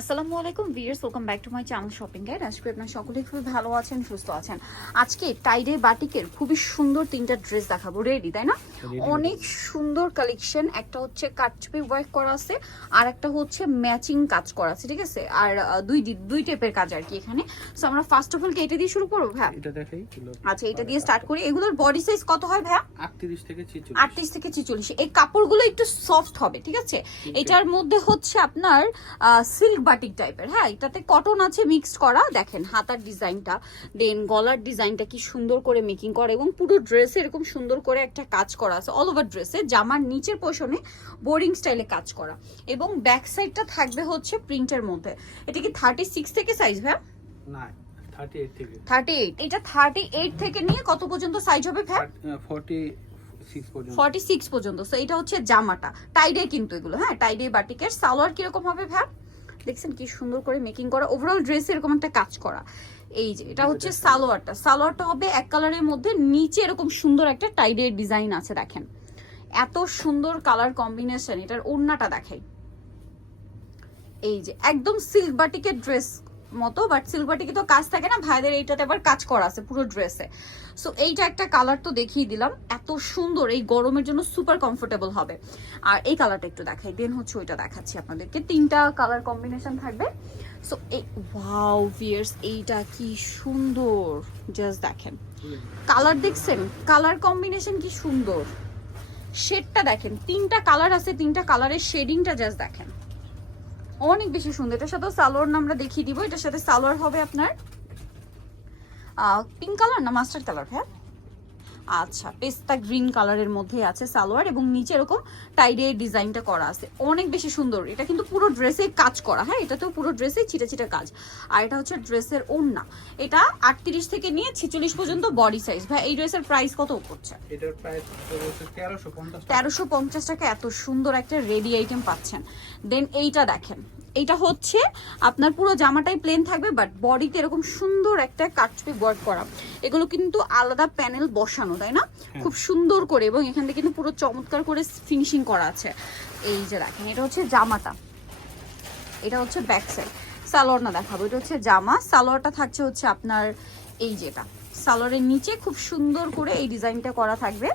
আসসালামু আলাইকুম viewers welcome back to my channel shopping guide আজকে আপনার সকলেই খুবই ভালো আছেন সুস্থ আছেন। আজকে টাইডে বাটিকের খুবই সুন্দর তিনটা ড্রেস দেখাবো। রেডি তাই না? অনেক সুন্দর কালেকশন একটা হচ্ছে কাটচুপি ওয়ার্ক করা আছে আর একটা হচ্ছে ম্যাচিং কাজ করা আছে ঠিক আছে? আর দুই দুই টাইপের কাজ আর কি এখানে। সো আমরা ফার্স্ট অফ অল কি এটা দিয়ে শুরু করব হ্যাঁ এটা দেখাই আচ্ছা এটা দিয়ে স্টার্ট করি। এগুলোর বডি সাইজ কত হয় ভাইয়া? আটত্রিশ থেকে ছিচল্লিশ। আটত্রিশ থেকে ছিচল্লিশ। এই কাপড়গুলো একটু সফট হবে ঠিক আছে? এটার মধ্যে হচ্ছে আপনার সিল্ক বাটিক টাইপের হ্যাঁ এটাতে কটন আছে মিক্সড করা। দেখেন হাতার ডিজাইনটা দেন গলার ডিজাইনটা কি সুন্দর করে মেকিং করা এবং পুরো ড্রেসে এরকম সুন্দর করে একটা কাজ করা আছে অল ওভার ড্রেসে জামার নিচের পোষণে বোরিং স্টাইলে কাজ করা। এবং ব্যাক সাইডটা থাকবে হচ্ছে প্রিন্টের মধ্যে। এটা কি থার্টি সিক্স থেকে সাইজ ভ্যাম না থার্টি এইট এটা থার্টি এইট থেকে নিয়ে কত পর্যন্ত সাইজ হবে ভাই ফর্টি সিক্স পর্যন্ত। ফর্টি সিক্স পর্যন্ত। সো এটা হচ্ছে জামাটা। টাইডে কিন্তু এগুলো হ্যাঁ? টাইডে বাটিকের। সালোয়ার কীরকম হবে ভ্যা দেখছেন কি সুন্দর করে মেকিং করা। ওভারঅল ড্রেস এরকম একটা কাজ করা। এই যে, এটা হচ্ছে সালোয়ারটা। সালোয়ারটা হবে এক কালারের মধ্যে, নিচে এরকম সুন্দর একটা টাইডের ডিজাইন আছে, দেখেন। এত সুন্দর কালার কম্বিনেশন এটার ওড়নাটা দেখাই। এই যে, একদম সিল্ক বাটিকের ড্রেস মতো বাট সিল্ক বাটিকে তো কাজ থাকে না, ভাইদের এইটাতে আবার কাজ করা আছে পুরো ড্রেসে সো এইটা একটা কালার তো দেখিয়ে দিলাম। এত সুন্দর, এই গরমের জন্য সুপার কমফোর্টেবল হবে। আর এই কালারটা একটু দেখাই দেন হচ্ছে ওইটা দেখাচ্ছি আপনাদেরকে। তিনটা কালার কম্বিনেশন থাকবে। সো এই ওয়াও ভিয়ার্স এইটা কি সুন্দর। জাস্ট দেখেন। কালার দেখছেন? কালার কম্বিনেশন কি সুন্দর। শেডটা দেখেন। তিনটা কালার আছে, তিনটা কালারের শেডিংটা জাস্ট দেখেন। অনেক বেশি সুন্দর। এটার সাথে সালোয়ার আমরা দেখিয়ে দিব। এটার সাথে সালোয়ার হবে আপনার পিঙ্ক কালার না মাস্টার কালার হ্যাঁ আচ্ছা পেস্তা গ্রিন কালারের মধ্যে আছে সালোয়ার এবং নিচে এরকম টাইডে ডিজাইনটা করা আছে। অনেক বেশি সুন্দর। এটা কিন্তু পুরো ড্রেসে কাজ করা হ্যাঁ? এটাতেও পুরো ড্রেসে ছিটা ছিটা কাজ। আর এটা হচ্ছে ড্রেসের ওড়না। এটা আটত্রিশ থেকে নিয়ে ছিচল্লিশ পর্যন্ত বডি সাইজ ভাই এই ড্রেসের প্রাইস কত পড়ছে? পঞ্চাশ তেরোশো পঞ্চাশ টাকা। এত সুন্দর একটা রেডি আইটেম পাচ্ছেন। দেন এইটা দেখেন। এইটা হচ্ছে আপনার পুরো জামাটাই প্লেন থাকবে বাট বডিতে এরকম সুন্দর একটা কাটচুপি ওয়ার্ক করা। এগুলো কিন্তু আলাদা প্যানেল বসানো তাই না? খুব সুন্দর করে এবং এখান থেকে কিন্তু পুরো চমৎকার করে ফিনিশিং করা আছে। এই যে দেখেন এটা হচ্ছে জামাটা। এটা হচ্ছে ব্যাক সাইড সালোয়ার না দেখাবো এটা হচ্ছে জামা। সালোয়ারটা থাকছে হচ্ছে আপনার এই যেটা। সালোয়ারের নিচে খুব সুন্দর করে এই ডিজাইনটা করা থাকবে।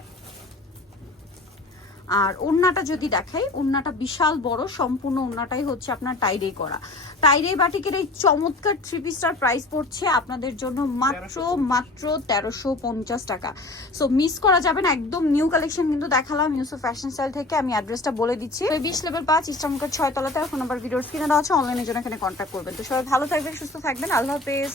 আর ওড়নাটা যদি দেখাই ওড়নাটা বিশাল বড় সম্পূর্ণ ওড়নাটাই হচ্ছে আপনার টাইডে করা। টাইরে বাটিকের এই চমৎকার থ্রি পিসটার প্রাইস পড়ছে আপনাদের জন্য মাত্র মাত্র তেরোশো পঞ্চাশ টাকা। সো মিস করা যাবে না একদম নিউ কালেকশন কিন্তু দেখালাম ইউসুফ ফ্যাশন স্টাইল থেকে। আমি অ্যাড্রেসটা বলে দিচ্ছি। বিশ লেভেল পাঁচ ইস্টামকার ছয় তলাতে এখন আবার ভিডিওর স্ক্রিনে দেওয়া আছে। অনলাইনের জন্য এখানে কন্ট্যাক্ট করবেন। তো সবাই ভালো থাকবেন সুস্থ থাকবেন। আল্লাহ হাফেজ।